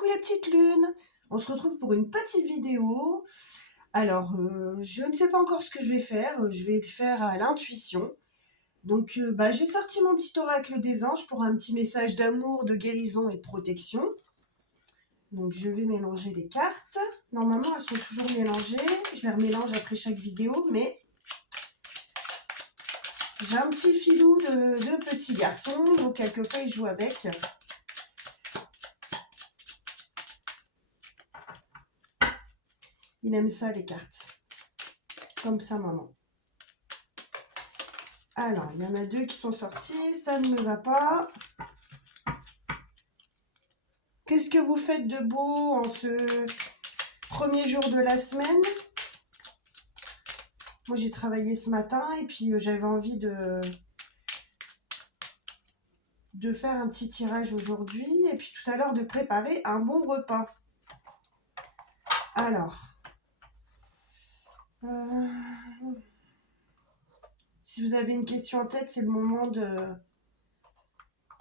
Coucou les petites lunes. On se retrouve pour une petite vidéo. Alors, je ne sais pas encore ce que je vais faire. Je vais le faire à l'intuition. Donc, j'ai sorti mon petit oracle des anges pour un petit message d'amour, de guérison et de protection. Donc, je vais mélanger les cartes. Normalement, elles sont toujours mélangées. Je les remélange après chaque vidéo, mais j'ai un petit filou de petit garçon. Donc, quelquefois, il joue avec. Il aime ça, les cartes. Comme ça, maman. Alors, il y en a deux qui sont sortis. Ça ne me va pas. Qu'est-ce que vous faites de beau en ce premier jour de la semaine? Moi, j'ai travaillé ce matin et puis j'avais envie de faire un petit tirage aujourd'hui et puis tout à l'heure de préparer un bon repas. Alors, si vous avez une question en tête, c'est le moment de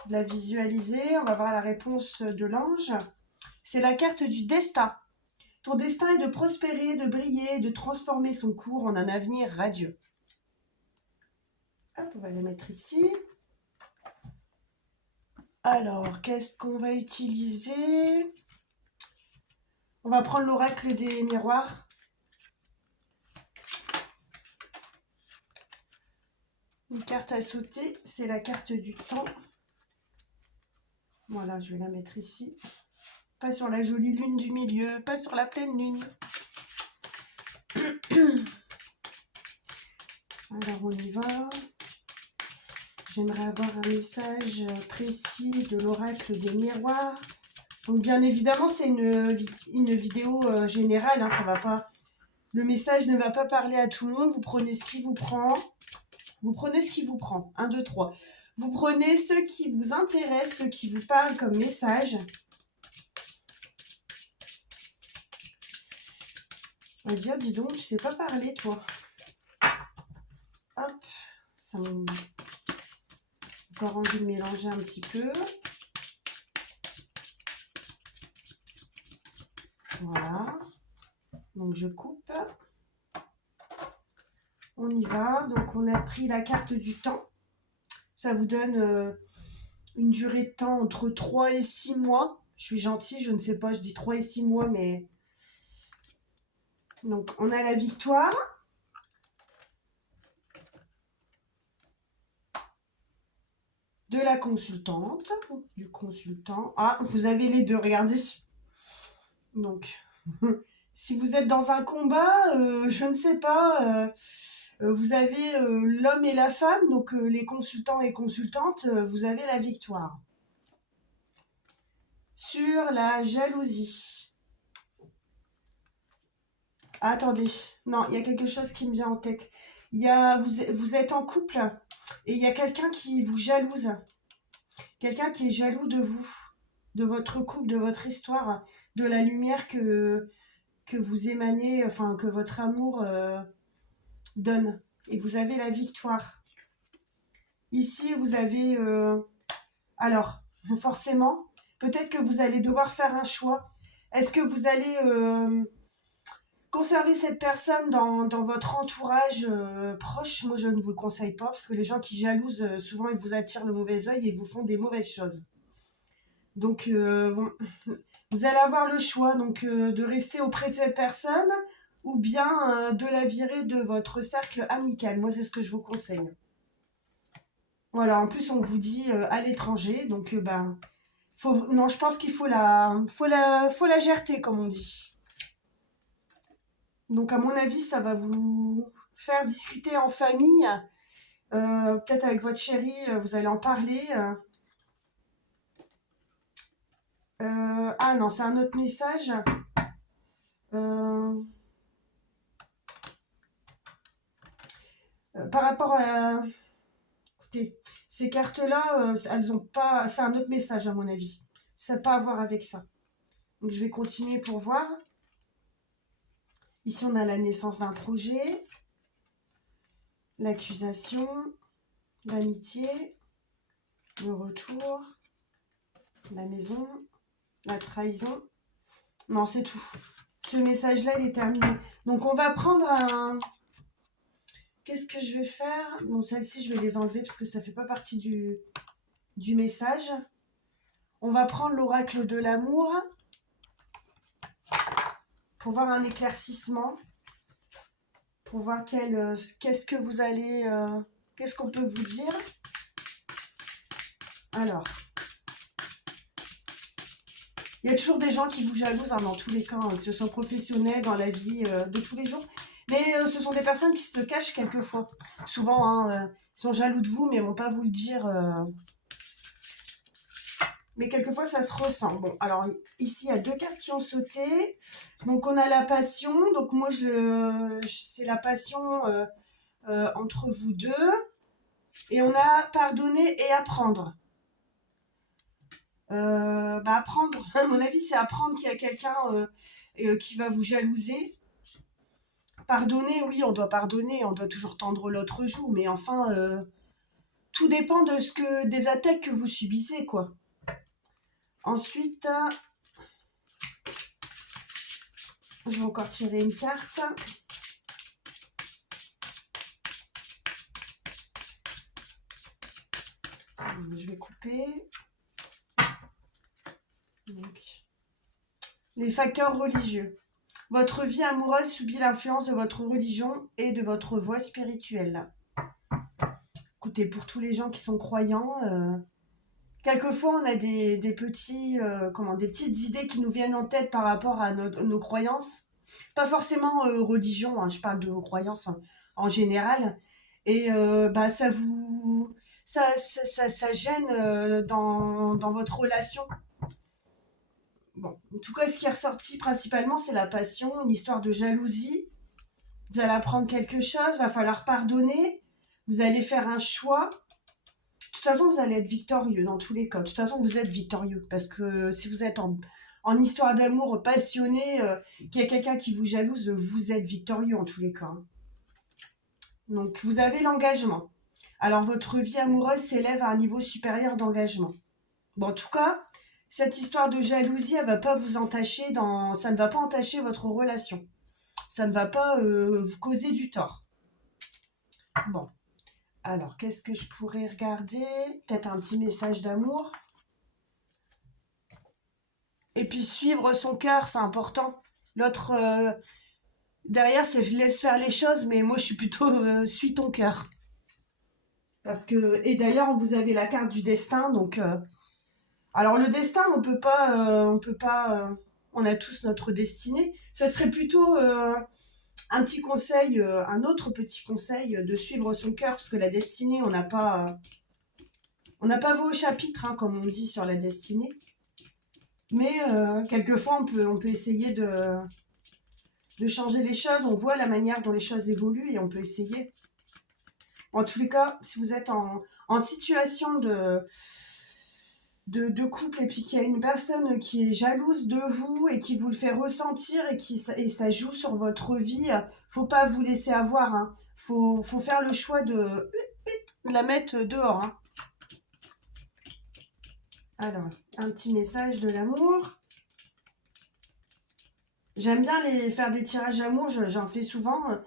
la visualiser. On va voir la réponse de l'ange. C'est la carte du destin. Ton destin est de prospérer, de briller, de transformer son cours en un avenir radieux. Hop, on va la mettre ici. Alors, qu'est-ce qu'on va utiliser? On va prendre l'oracle des miroirs. Une carte à sauter, c'est la carte du temps. Voilà, je vais la mettre ici. Pas sur la jolie lune du milieu, pas sur la pleine lune. Alors, on y va. J'aimerais avoir un message précis de l'oracle des miroirs. Donc, bien évidemment, c'est une vidéo générale. Hein, ça va pas. Le message ne va pas parler à tout le monde. Vous prenez ce qui vous prend. Vous prenez ce qui vous prend. 1, 2, 3. Vous prenez ce qui vous intéresse, ce qui vous parle comme message. On va dire, dis donc, tu sais pas parler, toi. Hop. Ça m'a encore envie de mélanger un petit peu. Voilà. Donc, je coupe. On y va. Donc, on a pris la carte du temps. Ça vous donne une durée de temps entre 3 et 6 mois. Je suis gentille, je ne sais pas, je dis 3 et 6 mois, mais... Donc, on a la victoire. De la consultante, du consultant. Ah, vous avez les deux, regardez. Donc, si vous êtes dans un combat, je ne sais pas... vous avez l'homme et la femme, donc les consultants et consultantes, vous avez la victoire. Sur la jalousie. Attendez, non, il y a quelque chose qui me vient en tête. Vous êtes en couple et il y a quelqu'un qui vous jalouse. Quelqu'un qui est jaloux de vous, de votre couple, de votre histoire, de la lumière que vous émanez, enfin que votre amour donne. Et vous avez la victoire. Ici, vous avez... alors, forcément, peut-être que vous allez devoir faire un choix. Est-ce que vous allez conserver cette personne dans votre entourage proche? Moi, je ne vous le conseille pas, parce que les gens qui jalousent, souvent, ils vous attirent le mauvais œil et vous font des mauvaises choses. Donc, vous allez avoir le choix donc, de rester auprès de cette personne ou bien de la virer de votre cercle amical. Moi, c'est ce que je vous conseille. Voilà, en plus, on vous dit à l'étranger. Donc, non, je pense qu'il faut la gerter, comme on dit. Donc, à mon avis, ça va vous faire discuter en famille. Peut-être avec votre chéri, vous allez en parler. Ah non, c'est un autre message. Par rapport à... Écoutez, ces cartes-là, elles ont pas... C'est un autre message, à mon avis. Ça n'a pas à voir avec ça. Donc, je vais continuer pour voir. Ici, on a la naissance d'un projet, l'accusation, l'amitié, le retour, la maison, la trahison Non, c'est tout. Ce message-là, il est terminé. Donc, on va prendre un... Qu'est-ce que je vais faire? Bon, celles-ci, je vais les enlever parce que ça ne fait pas partie du message. On va prendre l'oracle de l'amour pour voir un éclaircissement, pour voir qu'est-ce que vous allez... qu'est-ce qu'on peut vous dire? Alors, il y a toujours des gens qui vous jalousent, hein, dans tous les cas, hein, que ce soit professionnel, dans la vie de tous les jours. Mais ce sont des personnes qui se cachent quelquefois. Souvent, hein, ils sont jaloux de vous, mais ils ne vont pas vous le dire. Mais quelquefois, ça se ressent. Bon, alors ici, il y a 2 cartes qui ont sauté. Donc, on a la passion. Donc, moi, c'est la passion entre vous deux. Et on a pardonner et apprendre. Apprendre, à mon avis, c'est apprendre qu'il y a quelqu'un qui va vous jalouser. Pardonner, oui, on doit pardonner, on doit toujours tendre l'autre joue, mais enfin, tout dépend des attaques que vous subissez, quoi. Ensuite, je vais encore tirer une carte. Je vais couper. Donc, les facteurs religieux. Votre vie amoureuse subit l'influence de votre religion et de votre voie spirituelle. Écoutez, pour tous les gens qui sont croyants, quelquefois on a des petites idées qui nous viennent en tête par rapport à nos croyances. Pas forcément religion, hein, je parle de vos croyances en général. Et ça gêne dans votre relation. Bon, en tout cas, ce qui est ressorti principalement, c'est la passion, une histoire de jalousie. Vous allez apprendre quelque chose, va falloir pardonner, vous allez faire un choix. De toute façon, vous allez être victorieux dans tous les cas. De toute façon, vous êtes victorieux parce que si vous êtes en histoire d'amour passionné, qu'il y a quelqu'un qui vous jalouse, vous êtes victorieux en tous les cas. Donc, vous avez l'engagement. Alors, votre vie amoureuse s'élève à un niveau supérieur d'engagement. Bon, en tout cas, cette histoire de jalousie, elle va pas vous entacher ça ne va pas entacher votre relation. Ça ne va pas vous causer du tort. Bon. Alors, qu'est-ce que je pourrais regarder? Peut-être un petit message d'amour. Et puis, suivre son cœur, c'est important. L'autre, derrière, c'est laisse faire les choses, mais moi, je suis plutôt suis ton cœur. Et d'ailleurs, vous avez la carte du destin, donc... alors, le destin, on peut pas... on a tous notre destinée. Ça serait plutôt... un petit conseil, un autre petit conseil, de suivre son cœur, parce que la destinée, on n'a pas voix au chapitre, hein, comme on dit sur la destinée. Mais quelquefois, on peut essayer de changer les choses. On voit la manière dont les choses évoluent et on peut essayer. En tous les cas, si vous êtes en situation de couple et puis qu'il y a une personne qui est jalouse de vous et qui vous le fait ressentir et ça joue sur votre vie, faut pas vous laisser avoir, hein. Faut faire le choix de la mettre dehors, hein. Alors, un petit message de l'amour. J'aime bien faire des tirages d'amour, j'en fais souvent.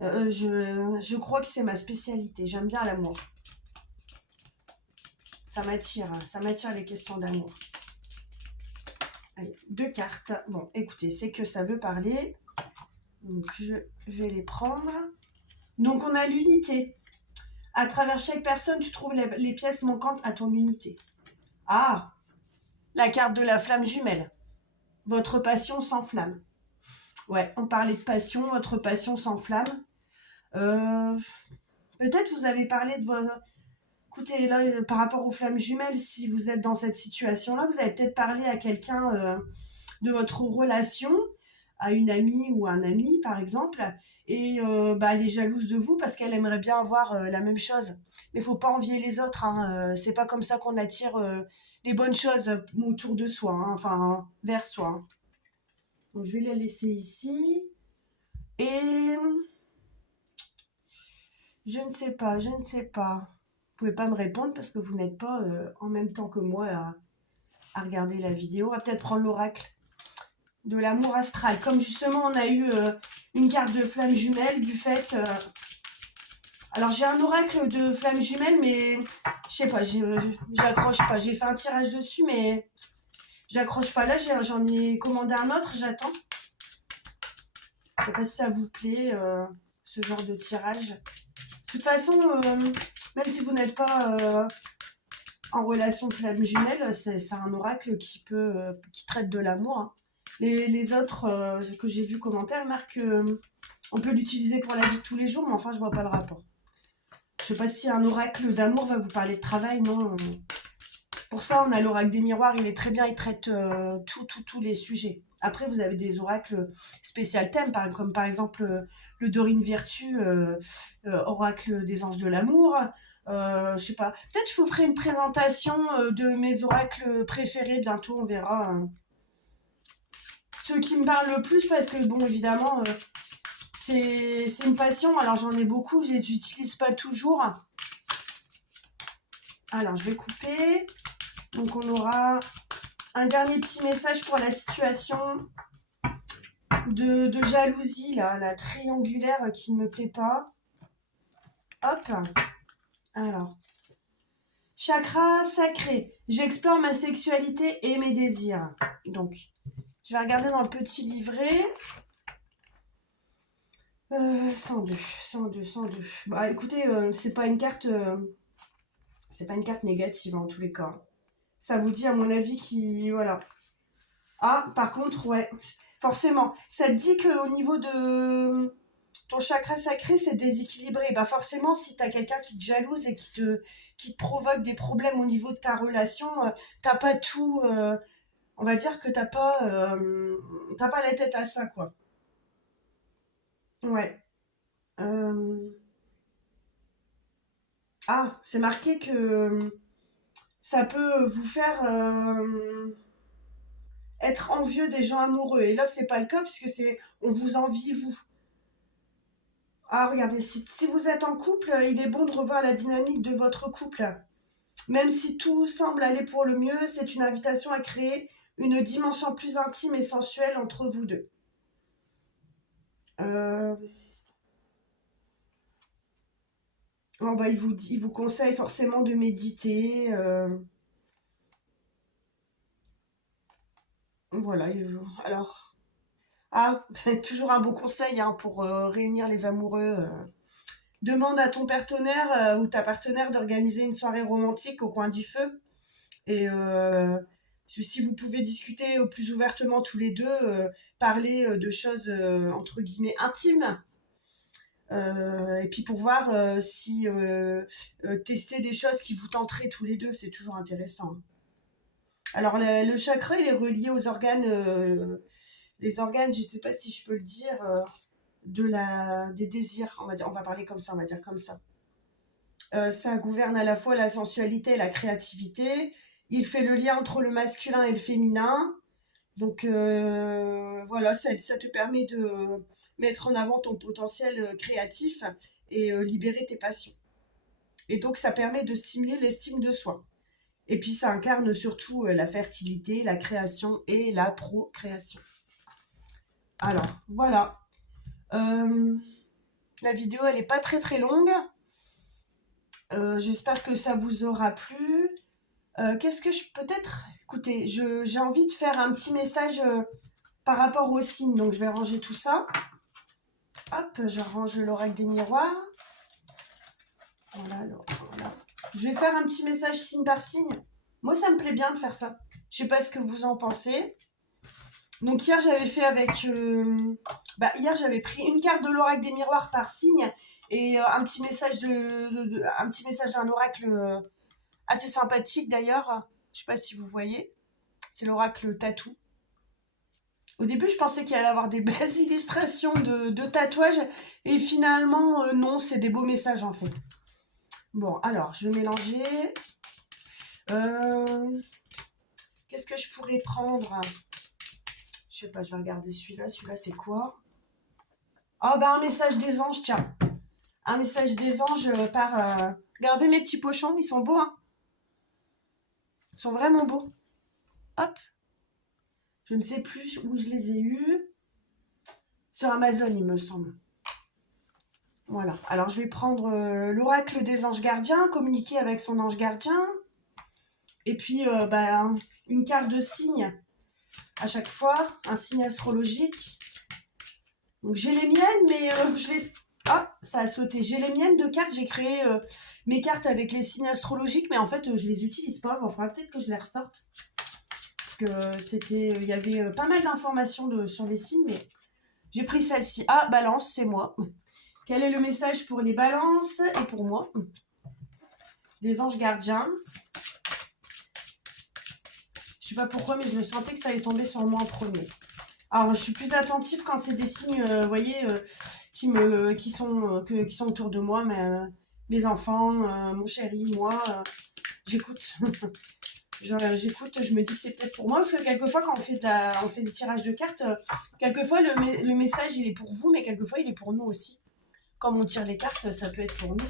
Je crois que c'est ma spécialité. J'aime bien l'amour. Ça m'attire les questions d'amour. Allez, 2 cartes. Bon, écoutez, c'est que ça veut parler. Donc, je vais les prendre. Donc, on a l'unité. À travers chaque personne, tu trouves les pièces manquantes à ton unité. Ah, la carte de la flamme jumelle. Votre passion s'enflamme. Ouais, on parlait de passion, votre passion s'enflamme. Peut-être vous avez parlé de vos... Écoutez, là, par rapport aux flammes jumelles, si vous êtes dans cette situation-là, vous avez peut-être parlé à quelqu'un de votre relation, à une amie ou un ami, par exemple, et elle est jalouse de vous parce qu'elle aimerait bien avoir la même chose. Mais il ne faut pas envier les autres, hein. C'est pas comme ça qu'on attire les bonnes choses autour de soi, hein, enfin, vers soi. Hein. Donc, je vais les laisser ici. Et... je ne sais pas. Vous pouvez pas me répondre parce que vous n'êtes pas en même temps que moi à regarder la vidéo. On va peut-être prendre l'oracle. de l'amour astral. Comme justement, on a eu une carte de flamme jumelle du fait... Alors, j'ai un oracle de flamme jumelle, mais je sais pas, j'accroche pas. J'ai fait un tirage dessus, mais j'accroche pas. Là, j'en ai commandé un autre, j'attends. Je sais pas si ça vous plaît, ce genre de tirage. De toute façon, même si vous n'êtes pas en relation de flamme jumelle, c'est un oracle qui traite de l'amour. Hein. Les autres que j'ai vus commentaires marquent qu'on peut l'utiliser pour la vie de tous les jours, mais enfin, je vois pas le rapport. Je sais pas si un oracle d'amour va vous parler de travail, non. Pour ça, on a l'oracle des miroirs, il est très bien, il traite tous les sujets. Après, vous avez des oracles spécial thème, comme par exemple le Dorine Virtue, oracle des anges de l'amour. Je sais pas, peut-être je vous ferai une présentation de mes oracles préférés bientôt, on verra. Ceux qui me parlent le plus, parce que bon, évidemment, c'est une passion, alors j'en ai beaucoup, je les utilise pas toujours. Alors, je vais couper. Donc, on aura un dernier petit message pour la situation de jalousie, là, la triangulaire qui ne me plaît pas. Hop. Alors. Chakra sacré. J'explore ma sexualité et mes désirs. Donc, je vais regarder dans le petit livret. 102. Bah, écoutez, c'est pas une carte négative, en tous les cas. Ça vous dit, à mon avis, voilà. Ah, par contre, ouais, forcément. Ça te dit qu'au niveau de ton chakra sacré, c'est déséquilibré. Bah forcément, si tu as quelqu'un qui te jalouse et qui te provoque des problèmes au niveau de ta relation, t'as pas tout... on va dire que t'as pas la tête à ça, quoi. Ouais. Ah, c'est marqué que ça peut vous faire être envieux des gens amoureux. Et là, c'est pas le cas puisque on vous envie, vous. Ah, regardez, si vous êtes en couple, il est bon de revoir la dynamique de votre couple. Même si tout semble aller pour le mieux, c'est une invitation à créer une dimension plus intime et sensuelle entre vous deux. Oh, bah, il vous conseille forcément de méditer. Voilà. Alors, toujours un bon conseil hein, pour réunir les amoureux. Demande à ton partenaire ou ta partenaire d'organiser une soirée romantique au coin du feu. Et si vous pouvez discuter plus ouvertement tous les deux, parler de choses entre guillemets intimes. Et puis pour voir si tester des choses qui vous tenteraient tous les deux, c'est toujours intéressant. Alors le chakra, il est relié aux organes, les organes, je ne sais pas si je peux le dire, des désirs. On va parler comme ça, on va dire comme ça. Ça gouverne à la fois la sensualité et la créativité. Il fait le lien entre le masculin et le féminin. Donc voilà, ça te permet de mettre en avant ton potentiel créatif et libérer tes passions. Et donc ça permet de stimuler l'estime de soi. Et puis ça incarne surtout la fertilité, la création et la procréation. Alors voilà. La vidéo elle n'est pas très très longue. J'espère que ça vous aura plu. Qu'est-ce que peut-être... Écoutez, j'ai envie de faire un petit message par rapport aux signes. Donc, je vais ranger tout ça. Hop, je range l'oracle des miroirs. Voilà. Je vais faire un petit message signe par signe. Moi, ça me plaît bien de faire ça. Je sais pas ce que vous en pensez. Donc, hier, j'avais fait avec... hier, j'avais pris une carte de l'oracle des miroirs par signe et un petit message d'un oracle assez sympathique d'ailleurs. Je sais pas si vous voyez. C'est l'oracle tatou. Au début, je pensais qu'il allait avoir des belles illustrations de tatouages. Et finalement, non, c'est des beaux messages en fait. Bon, alors, je vais mélanger. Qu'est-ce que je pourrais prendre? Je sais pas, je vais regarder celui-là. Celui-là, c'est quoi? Ah, un message des anges, tiens. Un message des anges par... Regardez mes petits pochons, ils sont beaux, hein. Ils sont vraiment beaux. Hop. Je ne sais plus où je les ai eus. Sur Amazon, il me semble. Voilà. Alors, je vais prendre l'oracle des anges gardiens, communiquer avec son ange gardien. Et puis, une carte de signe à chaque fois, un signe astrologique. Donc, j'ai les miennes, mais je les... Ah, ça a sauté. J'ai les miennes de cartes. J'ai créé mes cartes avec les signes astrologiques, mais en fait, je les utilise pas. Bon, il faudra peut-être que je les ressorte. Parce que il y avait pas mal d'informations sur les signes, mais j'ai pris celle-ci. Ah, Balance, c'est moi. Quel est le message pour les balances et pour moi? Les anges gardiens. Je sais pas pourquoi, mais je le sentais que ça allait tomber sur moi en premier. Alors, je suis plus attentive quand c'est des signes, vous voyez, qui sont autour de moi, mais mes enfants, mon chéri, moi, j'écoute. J'écoute, je me dis que c'est peut-être pour moi, parce que quelquefois, quand on fait des tirages de cartes, quelquefois, le message, il est pour vous, mais quelquefois, il est pour nous aussi. Comme on tire les cartes, ça peut être pour nous.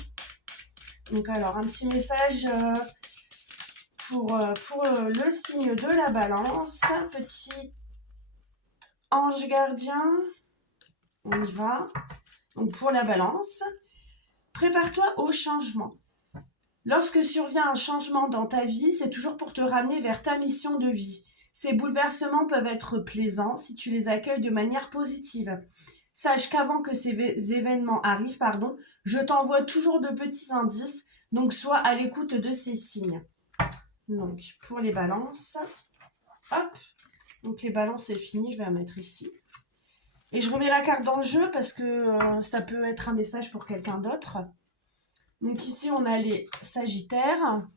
Donc, alors, un petit message pour le signe de la balance. Petit ange gardien, on y va. Donc, pour la balance, prépare-toi au changement. Lorsque survient un changement dans ta vie, c'est toujours pour te ramener vers ta mission de vie. Ces bouleversements peuvent être plaisants si tu les accueilles de manière positive. Sache qu'avant que ces événements arrivent, je t'envoie toujours de petits indices, donc sois à l'écoute de ces signes. Donc, pour les balances, hop, donc les balances c'est fini, je vais la mettre ici. Et je remets la carte dans le jeu parce que ça peut être un message pour quelqu'un d'autre. Donc ici, on a les Sagittaires.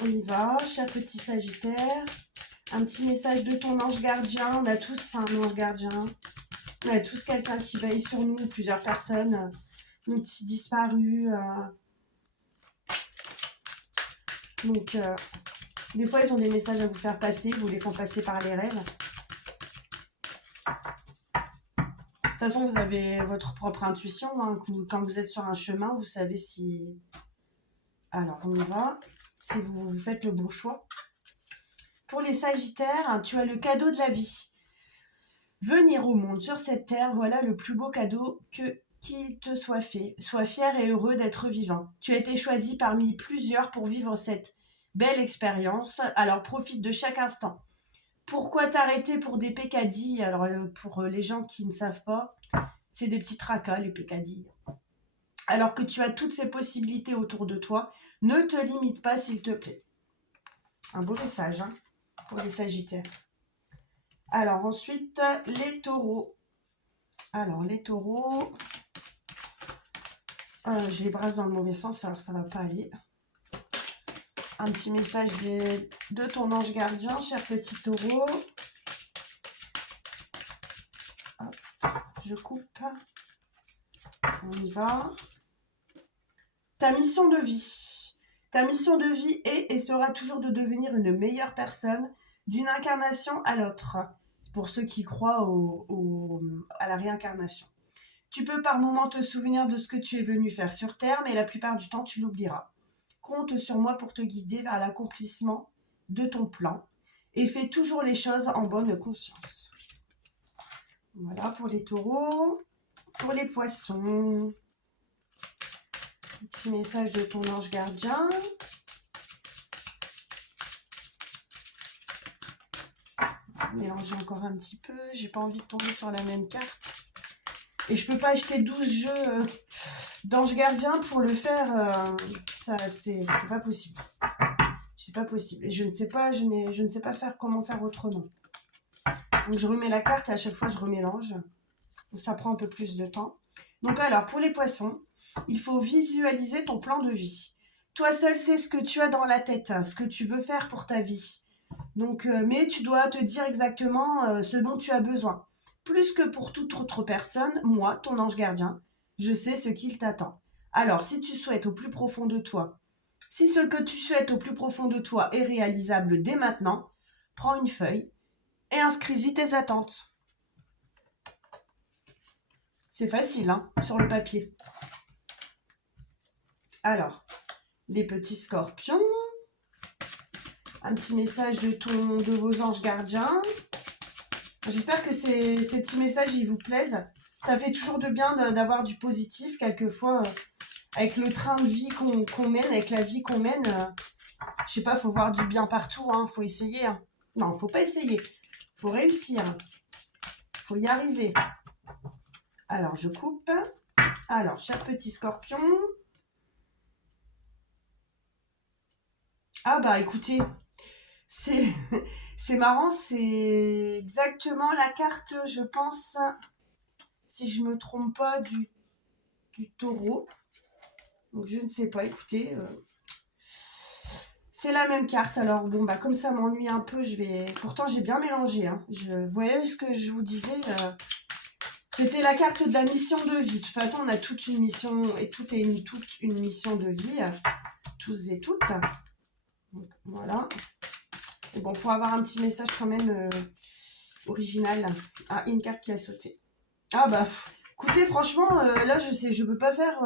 On y va, cher petit Sagittaire. Un petit message de ton ange gardien. On a tous un ange gardien. On a tous quelqu'un qui veille sur nous, plusieurs personnes. Nos petits disparus. Donc, des fois, ils ont des messages à vous faire passer. Vous les font passer par les rêves. De toute façon, vous avez votre propre intuition. Hein. Quand vous êtes sur un chemin, vous savez si... Alors, on y va. Si vous faites le bon choix. Pour les Sagittaires, tu as le cadeau de la vie. Venir au monde sur cette terre, voilà le plus beau cadeau qui te soit fait. Sois fier et heureux d'être vivant. Tu as été choisi parmi plusieurs pour vivre cette belle expérience. Alors, profite de chaque instant. Pourquoi t'arrêter pour des pécadilles? Alors, pour les gens qui ne savent pas, c'est des petits tracas, les pécadilles. Alors que tu as toutes ces possibilités autour de toi, ne te limite pas, s'il te plaît. Un beau message pour les Sagittaires. Alors, ensuite, les Taureaux. Alors, les Taureaux, je les brasse dans le mauvais sens, alors ça ne va pas aller. Un petit message de ton ange gardien, cher petit Taureau. Hop, je coupe. On y va. Ta mission de vie. Ta mission de vie est et sera toujours de devenir une meilleure personne d'une incarnation à l'autre. Pour ceux qui croient à la réincarnation. Tu peux par moments te souvenir de ce que tu es venu faire sur Terre, mais la plupart du temps, tu l'oublieras. Compte sur moi pour te guider vers l'accomplissement de ton plan et fais toujours les choses en bonne conscience. Voilà pour les Taureaux. Pour les Poissons, petit message de ton ange gardien. Mélanger encore un petit peu. J'ai pas envie de tomber sur la même carte. Et je peux pas acheter 12 jeux d'ange gardien pour le faire. Ça, c'est pas possible. C'est pas possible. Et je ne sais pas faire comment faire autrement. Donc je remets la carte et à chaque fois je remélange. Donc ça prend un peu plus de temps. Donc alors, pour les Poissons, il faut visualiser ton plan de vie. Toi seul sais ce que tu as dans la tête, ce que tu veux faire pour ta vie. Donc, mais tu dois te dire exactement ce dont tu as besoin. Plus que pour toute autre personne, moi, ton ange gardien, je sais ce qu'il t'attend. Alors, si tu souhaites au plus profond de toi, si ce que tu souhaites au plus profond de toi est réalisable dès maintenant, prends une feuille et inscris-y tes attentes. C'est facile, sur le papier. Alors, les petits scorpions. un petit message de vos anges gardiens. J'espère que ces petits messages, ils vous plaisent. Ça fait toujours de bien d'avoir du positif, quelquefois, avec le train de vie qu'on mène, avec la vie qu'on mène. Je sais pas, faut voir du bien partout, hein, faut essayer. Hein. Non, faut pas essayer, faut réussir. Faut y arriver. Alors, je coupe. Alors, cher petit scorpion. Ah bah écoutez, c'est marrant, c'est exactement la carte, je pense, si je me trompe pas, du taureau. Donc je ne sais pas, écoutez. C'est la même carte. Alors bon, bah comme ça m'ennuie un peu, je vais... Pourtant j'ai bien mélangé. Hein. Vous voyez ce que je vous disais c'était la carte de la mission de vie. De toute façon, on a toute une mission et toute une mission de vie, tous et toutes. Donc, voilà. Et bon, faut avoir un petit message quand même original. Ah, une carte qui a sauté. Ah bah, écoutez, franchement, là, je peux pas faire...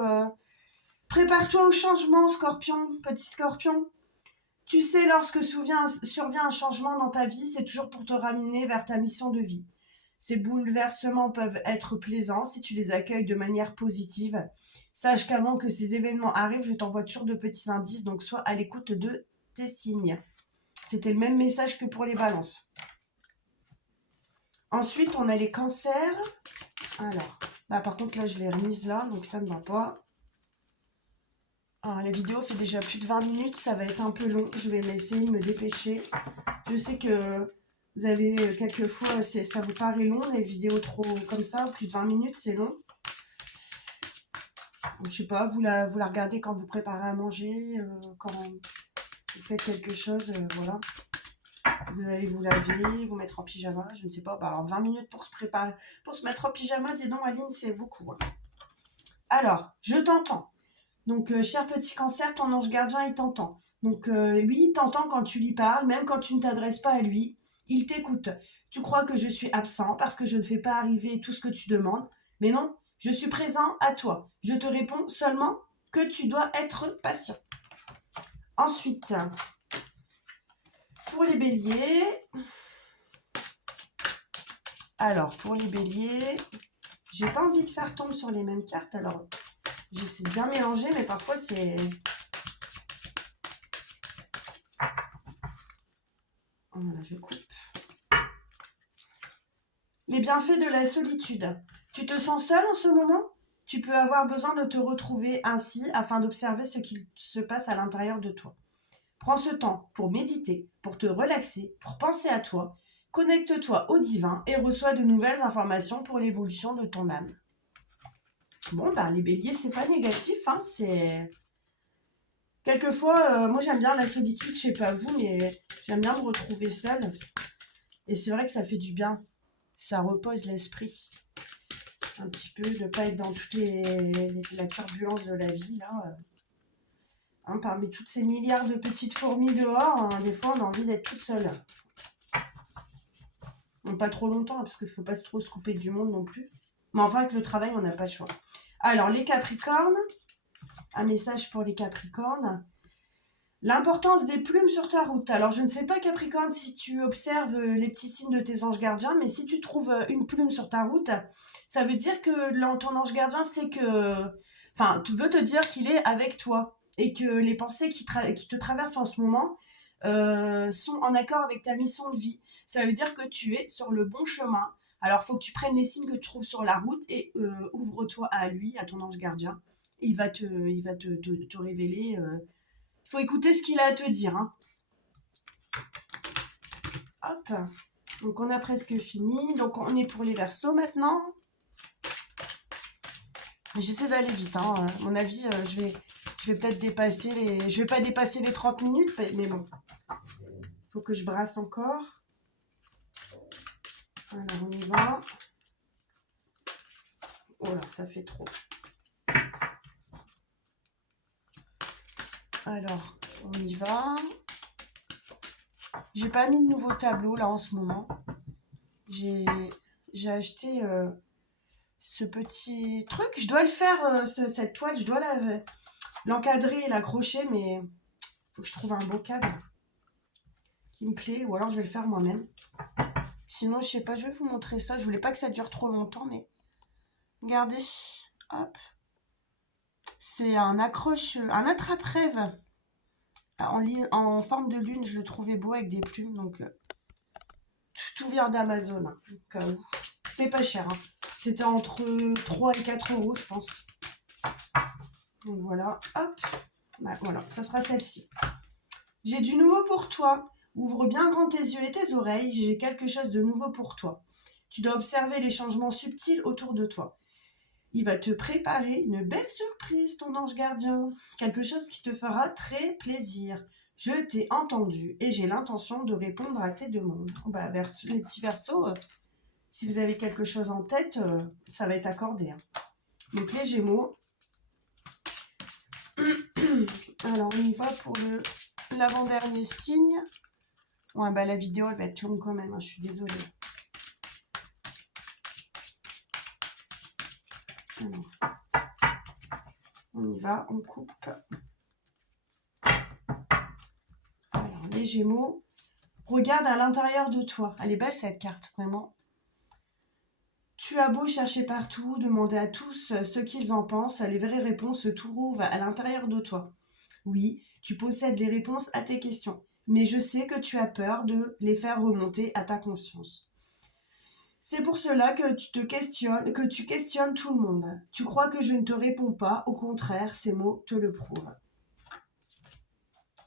Prépare-toi au changement, scorpion, petit scorpion. Tu sais, lorsque survient un changement dans ta vie, c'est toujours pour te ramener vers ta mission de vie. Ces bouleversements peuvent être plaisants si tu les accueilles de manière positive. Sache qu'avant que ces événements arrivent, je t'envoie toujours de petits indices, donc sois à l'écoute de tes signes. C'était le même message que pour les balances. Ensuite, on a les cancers. Alors, bah par contre, là, je l'ai remise là, donc ça ne va pas. Alors, la vidéo fait déjà plus de 20 minutes, ça va être un peu long. Je vais essayer de me dépêcher. Je sais que vous avez quelquefois, ça vous paraît long, les vidéos trop comme ça, plus de 20 minutes, c'est long. Je sais pas, vous la regardez quand vous préparez à manger, quand vous faites quelque chose, voilà. Vous allez vous laver, vous mettre en pyjama, je ne sais pas. Bah alors 20 minutes pour se préparer, pour se mettre en pyjama, dis donc Aline, c'est beaucoup. Hein. Alors, je t'entends. Donc, cher petit cancer, ton ange gardien, il t'entend. Donc, lui, il t'entend quand tu lui parles, même quand tu ne t'adresses pas à lui. Il t'écoute. Tu crois que je suis absent parce que je ne fais pas arriver tout ce que tu demandes. Mais non, je suis présent à toi. Je te réponds seulement que tu dois être patient. Ensuite, pour les béliers... Alors, pour les béliers, j'ai pas envie que ça retombe sur les mêmes cartes. Alors, j'essaie de bien mélanger, mais parfois c'est... Voilà, je coupe. Les bienfaits de la solitude. Tu te sens seul en ce moment ? Tu peux avoir besoin de te retrouver ainsi afin d'observer ce qui se passe à l'intérieur de toi. Prends ce temps pour méditer, pour te relaxer, pour penser à toi. Connecte-toi au divin et reçois de nouvelles informations pour l'évolution de ton âme. Bon, bah, les béliers, c'est pas négatif, hein, c'est... Quelquefois, moi j'aime bien la solitude, je sais pas vous, mais j'aime bien me retrouver seule. Et c'est vrai que ça fait du bien. Ça repose l'esprit. Un petit peu, de ne pas être dans toute la turbulence de la vie, là. Hein, parmi toutes ces milliards de petites fourmis dehors, hein, des fois on a envie d'être toute seule. Bon, pas trop longtemps, hein, parce qu'il ne faut pas trop se couper du monde non plus. Mais enfin, avec le travail, on n'a pas le choix. Alors, les Capricornes. Un message pour les Capricornes. L'importance des plumes sur ta route. Alors, je ne sais pas, Capricorne, si tu observes les petits signes de tes anges gardiens, mais si tu trouves une plume sur ta route, ça veut dire que ton ange gardien sait que... Enfin, tu veux te dire qu'il est avec toi et que les pensées qui te traversent en ce moment sont en accord avec ta mission de vie. Ça veut dire que tu es sur le bon chemin. Alors, il faut que tu prennes les signes que tu trouves sur la route et ouvre-toi à lui, à ton ange gardien. Et il va te révéler... Il faut écouter ce qu'il a à te dire. Hein. Hop. Donc, on a presque fini. Donc, on est pour les Verseaux maintenant. J'essaie d'aller vite. Hein. À mon avis, je vais peut-être dépasser les... Je vais pas dépasser les 30 minutes, mais bon. Il faut que je brasse encore. Alors, on y va. Oh là, ça fait trop. Alors, on y va. J'ai pas mis de nouveau tableau là en ce moment. J'ai acheté ce petit truc. Je dois le faire, cette toile. Je dois l'encadrer et l'accrocher, mais il faut que je trouve un beau cadre. qui me plaît, ou alors je vais le faire moi-même. Sinon, je sais pas, je vais vous montrer ça. Je voulais pas que ça dure trop longtemps, mais regardez, hop. C'est un accroche, un attrape-rêve en forme de lune. Je le trouvais beau avec des plumes, donc tout vient d'Amazon. Hein, c'est pas cher. Hein. C'était entre 3 et 4 euros, je pense. Donc voilà, hop. Bah, voilà, ça sera celle-ci. J'ai du nouveau pour toi. Ouvre bien grand tes yeux et tes oreilles. J'ai quelque chose de nouveau pour toi. Tu dois observer les changements subtils autour de toi. Il va te préparer une belle surprise, ton ange gardien. Quelque chose qui te fera très plaisir. Je t'ai entendu et j'ai l'intention de répondre à tes demandes. Bah, les petits versos, si vous avez quelque chose en tête, ça va être accordé. Hein. Donc les Gémeaux. Alors on y va pour l'avant-dernier signe. Ouais, bah la vidéo elle va être longue quand même, hein, je suis désolée. Alors, on y va, on coupe. Alors les Gémeaux, regarde à l'intérieur de toi. Elle est belle cette carte, vraiment. Tu as beau chercher partout, demander à tous ce qu'ils en pensent, les vraies réponses se trouvent à l'intérieur de toi. Oui, tu possèdes les réponses à tes questions, mais je sais que tu as peur de les faire remonter à ta conscience. C'est pour cela que tu questionnes tout le monde. Tu crois que je ne te réponds pas, au contraire, ces mots te le prouvent.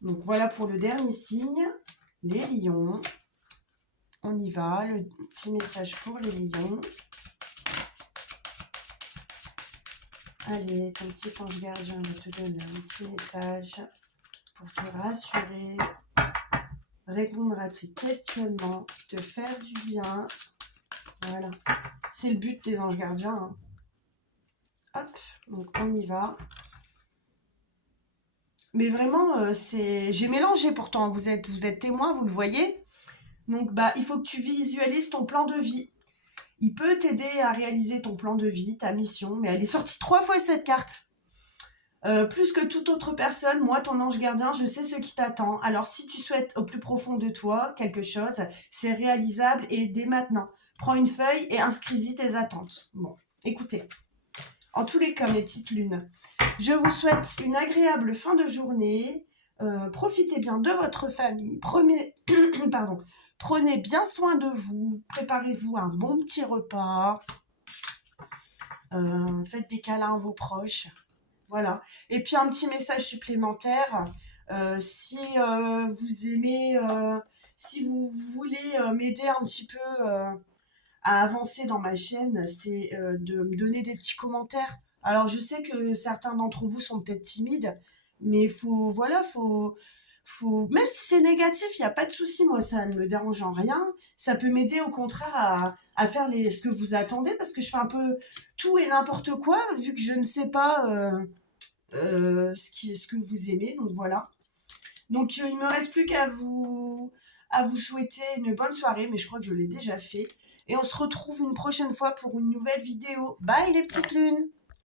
Donc voilà pour le dernier signe, les lions. On y va, le petit message pour les lions. Allez, ton petit ange gardien va te donner un petit message pour te rassurer, répondre à tes questionnements, te faire du bien. Voilà, c'est le but des anges gardiens. Hein. Hop, donc on y va. Mais vraiment, j'ai mélangé pourtant, vous êtes témoin, vous le voyez. Donc bah, il faut que tu visualises ton plan de vie. Il peut t'aider à réaliser ton plan de vie, ta mission, mais elle est sortie 3 fois cette carte. Plus que toute autre personne, moi, ton ange gardien, je sais ce qui t'attend. Alors, si tu souhaites au plus profond de toi quelque chose, c'est réalisable et dès maintenant. Prends une feuille et inscris-y tes attentes. Bon, écoutez. En tous les cas, mes petites lunes, je vous souhaite une agréable fin de journée. Profitez bien de votre famille. Prenez bien soin de vous. Préparez-vous un bon petit repas. Faites des câlins à vos proches. Voilà. Et puis un petit message supplémentaire. Si vous aimez, si vous voulez m'aider un petit peu à avancer dans ma chaîne, c'est de me donner des petits commentaires. Alors je sais que certains d'entre vous sont peut-être timides, mais même si c'est négatif, il n'y a pas de souci, moi ça ne me dérange en rien. Ça peut m'aider au contraire à faire ce que vous attendez, parce que je fais un peu tout et n'importe quoi, vu que je ne sais pas ce que vous aimez, donc voilà. Donc il ne me reste plus qu'à vous souhaiter une bonne soirée, mais je crois que je l'ai déjà fait. Et on se retrouve une prochaine fois pour une nouvelle vidéo. Bye les petites lunes!